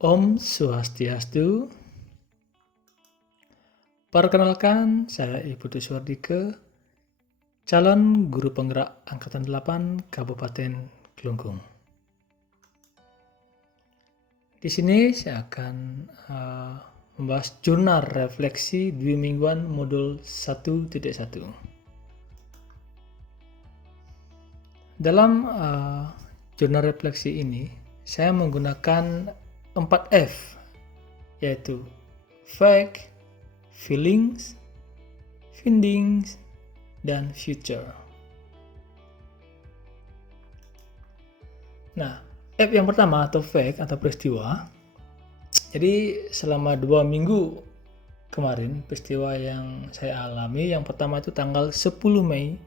Om Swastiastu. Perkenalkan, saya Ibu Deswardike, calon guru penggerak Angkatan 8 Kabupaten Kelungkung. Di sini saya akan membahas jurnal refleksi 2 mingguan modul 1.1. Dalam jurnal refleksi ini, saya menggunakan 4F, yaitu fact, feelings, findings, dan future. Nah, F yang pertama atau fact atau peristiwa. Jadi selama 2 minggu kemarin peristiwa yang saya alami, yang pertama itu tanggal 10 Mei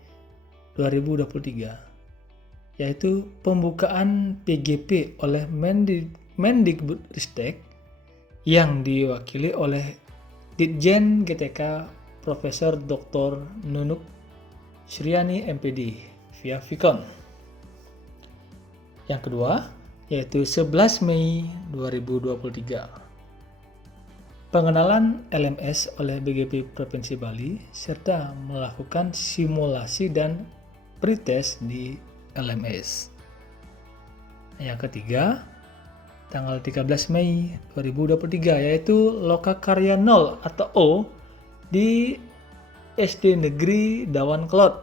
2023, yaitu pembukaan PGP oleh Mendikbudristek yang diwakili oleh Ditjen GTK Profesor Dr. Nunuk Syriani MPD via Vicon. Yang kedua, yaitu 11 Mei 2023. Pengenalan LMS oleh BGP Provinsi Bali serta melakukan simulasi dan pretest di LMS. Yang ketiga, tanggal 13 Mei 2023, yaitu Lokakarya 0 atau O di SD Negeri Dawan Kelot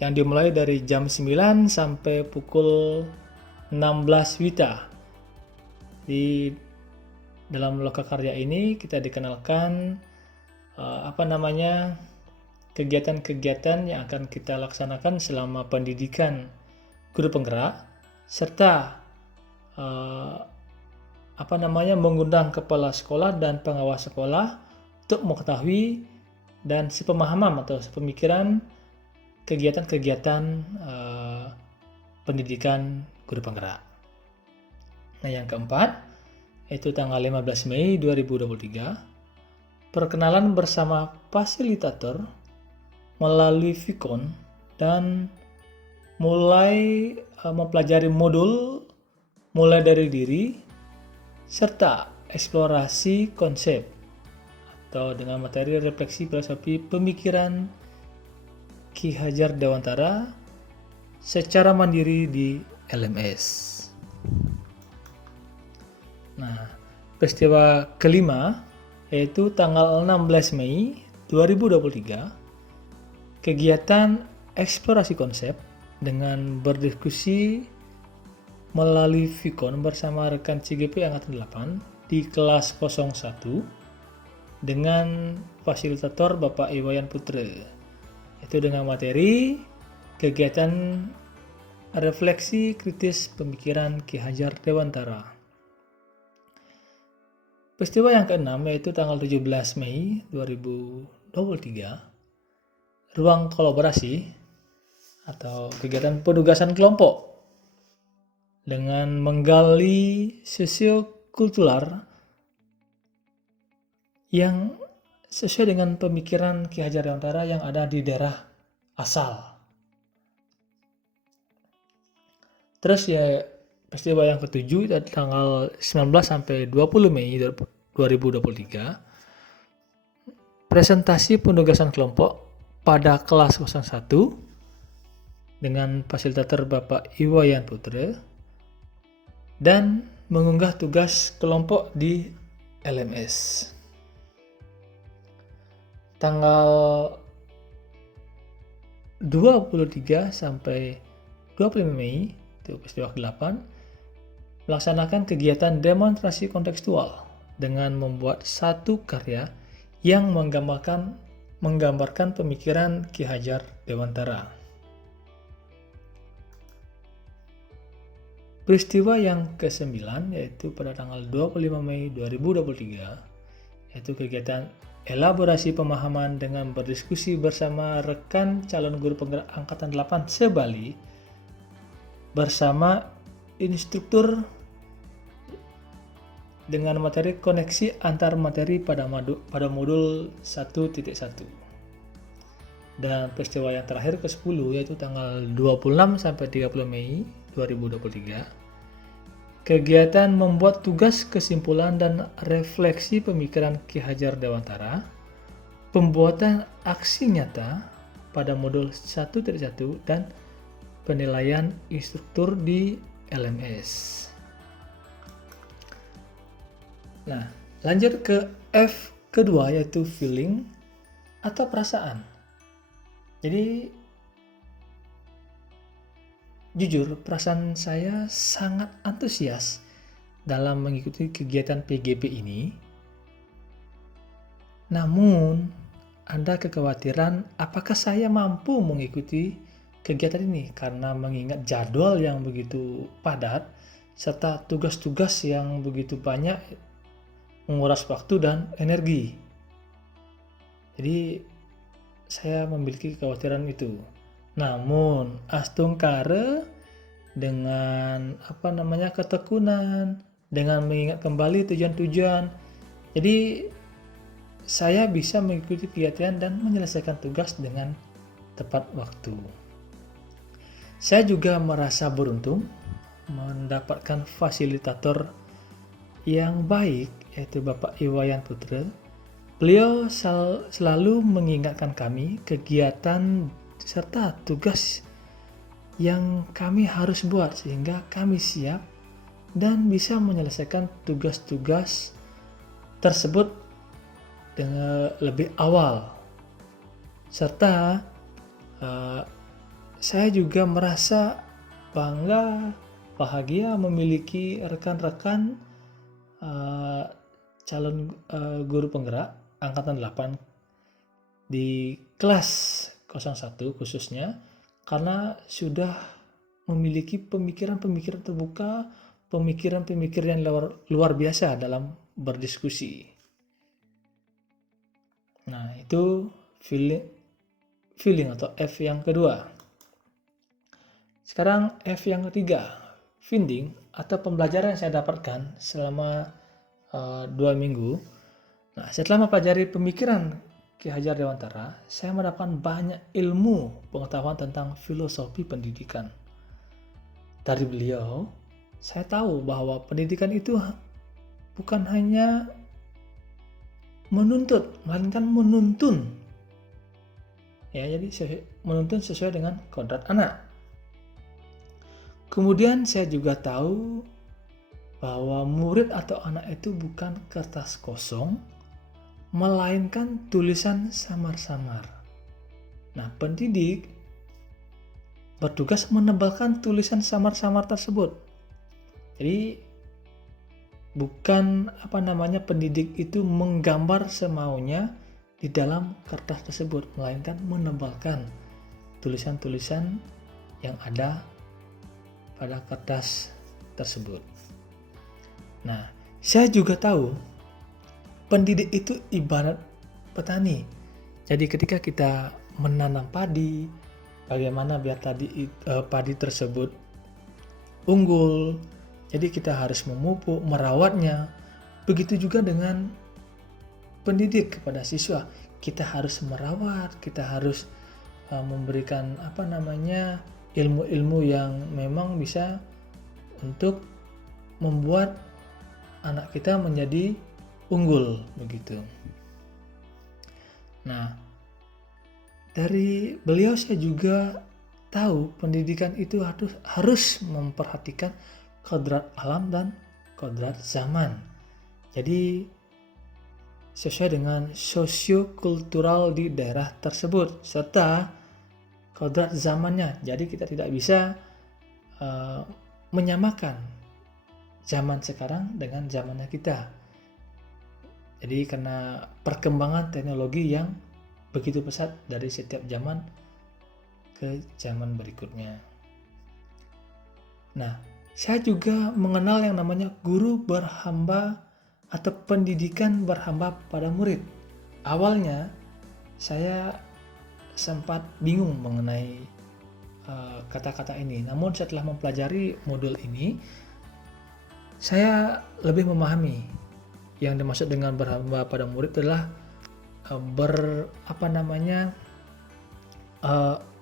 yang dimulai dari jam 9 sampai pukul 16 WITA. Di dalam Lokakarya ini kita dikenalkan kegiatan-kegiatan yang akan kita laksanakan selama pendidikan guru penggerak serta mengundang kepala sekolah dan pengawas sekolah untuk mengetahui dan sepemahaman atau sepemikiran kegiatan-kegiatan pendidikan guru penggerak. Nah, yang keempat, yaitu tanggal 15 Mei 2023, perkenalan bersama fasilitator melalui Vicon dan mulai mempelajari modul mulai dari diri serta eksplorasi konsep atau dengan materi refleksi filosofi pemikiran Ki Hajar Dewantara secara mandiri di LMS. Nah, peristiwa kelima yaitu tanggal 16 Mei 2023, kegiatan eksplorasi konsep dengan berdiskusi melalui Vicon bersama rekan CGP Angkatan 8 di kelas 01 dengan fasilitator Bapak Iwayan Putra. Itu dengan materi kegiatan refleksi kritis pemikiran Ki Hajar Dewantara. Peristiwa yang keenam yaitu tanggal 17 Mei 2023, ruang kolaborasi atau kegiatan penugasan kelompok dengan menggali sosiokultural yang sesuai dengan pemikiran Ki Hajar Dewantara yang ada di daerah asal. Terus ya peristiwa yang ketujuh tanggal 19 sampai 20 Mei 2023, presentasi penugasan kelompok pada kelas 01 dengan fasilitator Bapak Iwayan Putra dan mengunggah tugas kelompok di LMS. Tanggal 23 sampai 25 Mei itu peristiwa ke-8, melaksanakan kegiatan demonstrasi kontekstual dengan membuat satu karya yang menggambarkan pemikiran Ki Hajar Dewantara. Peristiwa yang ke-9 yaitu pada tanggal 25 Mei 2023, yaitu kegiatan elaborasi pemahaman dengan berdiskusi bersama rekan calon guru penggerak Angkatan 8 se-Bali bersama instruktur dengan materi koneksi antar materi pada modul 1.1. Dan peristiwa yang terakhir ke-10 yaitu tanggal 26 sampai 30 Mei 2023, kegiatan membuat tugas kesimpulan dan refleksi pemikiran Ki Hajar Dewantara, pembuatan aksi nyata pada modul 1.1 dan penilaian instruktur di LMS. Nah, lanjut ke F kedua, yaitu feeling atau perasaan. Jadi jujur, perasaan saya sangat antusias dalam mengikuti kegiatan PGP ini. Namun, ada kekhawatiran apakah saya mampu mengikuti kegiatan ini karena mengingat jadwal yang begitu padat serta tugas-tugas yang begitu banyak menguras waktu dan energi. Jadi, saya memiliki kekhawatiran itu. Namun, astungkare dengan ketekunan, dengan mengingat kembali tujuan-tujuan, jadi saya bisa mengikuti kegiatan dan menyelesaikan tugas dengan tepat waktu. Saya juga merasa beruntung mendapatkan fasilitator yang baik, yaitu Bapak Iwayan Putra. Beliau selalu mengingatkan kami kegiatan serta tugas yang kami harus buat sehingga kami siap dan bisa menyelesaikan tugas-tugas tersebut dengan lebih awal. Serta saya juga merasa bangga, bahagia memiliki rekan-rekan calon guru penggerak angkatan 8 di kelas 01 khususnya, karena sudah memiliki pemikiran-pemikiran terbuka, pemikiran-pemikiran yang luar biasa dalam berdiskusi. Nah, itu feeling atau F yang kedua. Sekarang F yang ketiga, finding atau pembelajaran yang saya dapatkan selama 2 minggu. Nah, setelah mempelajari pemikiran Ki Hajar Dewantara, saya mendapatkan banyak ilmu pengetahuan tentang filosofi pendidikan. Dari beliau, saya tahu bahwa pendidikan itu bukan hanya menuntut, melainkan menuntun. Ya, jadi menuntun sesuai dengan kodrat anak. Kemudian saya juga tahu bahwa murid atau anak itu bukan kertas kosong, melainkan tulisan samar-samar. Nah, pendidik bertugas menebalkan tulisan samar-samar tersebut. Jadi bukan pendidik itu menggambar semaunya di dalam kertas tersebut, melainkan menebalkan tulisan-tulisan yang ada pada kertas tersebut. Nah, saya juga tahu pendidik itu ibarat petani. Jadi ketika kita menanam padi, bagaimana biar padi tersebut unggul, jadi kita harus memupuk, merawatnya. Begitu juga dengan pendidik kepada siswa. Kita harus merawat, kita harus memberikan ilmu-ilmu yang memang bisa untuk membuat anak kita menjadi unggul begitu. Nah, dari beliau saya juga tahu pendidikan itu harus memperhatikan kodrat alam dan kodrat zaman. Jadi sesuai dengan sosiokultural di daerah tersebut serta kodrat zamannya. Jadi kita tidak bisa menyamakan zaman sekarang dengan zamannya kita. Jadi karena perkembangan teknologi yang begitu pesat dari setiap zaman ke zaman berikutnya. Nah, saya juga mengenal yang namanya guru berhamba atau pendidikan berhamba pada murid. Awalnya saya sempat bingung mengenai kata-kata ini. Namun setelah mempelajari modul ini, saya lebih memahami yang dimaksud dengan berhamba pada murid adalah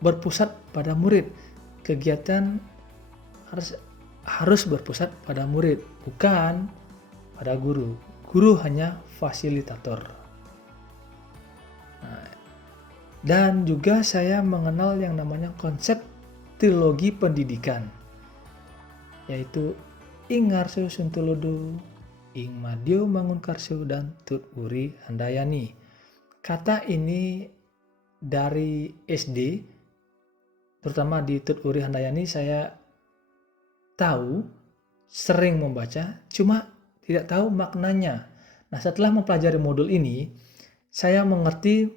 berpusat pada murid. Kegiatan harus harus berpusat pada murid, bukan pada guru. Guru hanya fasilitator. Nah, dan juga saya mengenal yang namanya konsep trilogi pendidikan, yaitu Ing Ngarso Suntuludu, Ing Madyo Mangunkarso, dan Tut Uri Handayani. Kata ini dari SD, terutama di Tut Uri Handayani saya tahu, sering membaca, cuma tidak tahu maknanya. Nah, setelah mempelajari modul ini, saya mengerti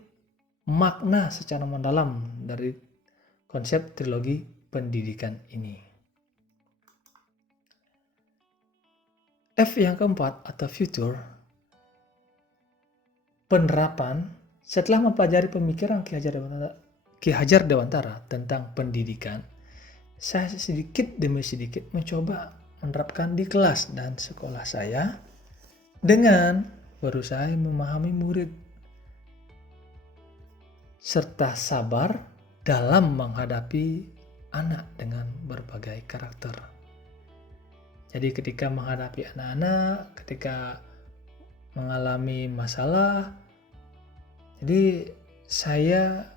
makna secara mendalam dari konsep trilogi pendidikan ini. F yang keempat atau future, penerapan. Setelah mempelajari pemikiran Ki Hajar Dewantara tentang pendidikan, saya sedikit demi sedikit mencoba menerapkan di kelas dan sekolah saya dengan berusaha memahami murid serta sabar dalam menghadapi anak dengan berbagai karakter. Jadi ketika menghadapi anak-anak, ketika mengalami masalah, jadi saya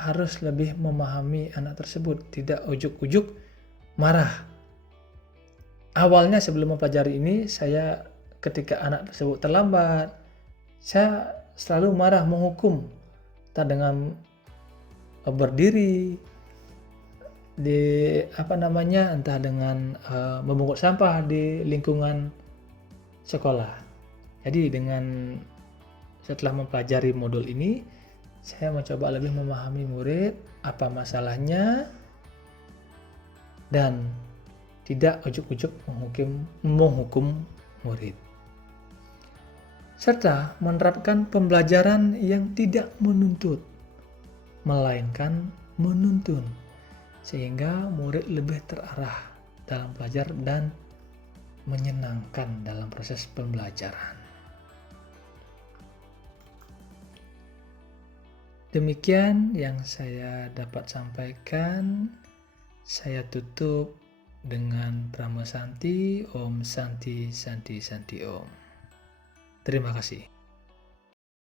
harus lebih memahami anak tersebut, tidak ujuk-ujuk marah. Awalnya sebelum mempelajari ini, saya ketika anak tersebut terlambat, saya selalu marah, menghukum, entah dengan berdiri entah dengan memungut sampah di lingkungan sekolah. Jadi setelah mempelajari modul ini, saya mencoba lebih memahami murid, apa masalahnya, dan tidak ujuk-ujuk menghukum murid. Serta menerapkan pembelajaran yang tidak menuntut, melainkan menuntun, sehingga murid lebih terarah dalam belajar dan menyenangkan dalam proses pembelajaran. Demikian yang saya dapat sampaikan. Saya tutup dengan Brahma Santi, Om Santi Santi Santi Om. Terima kasih.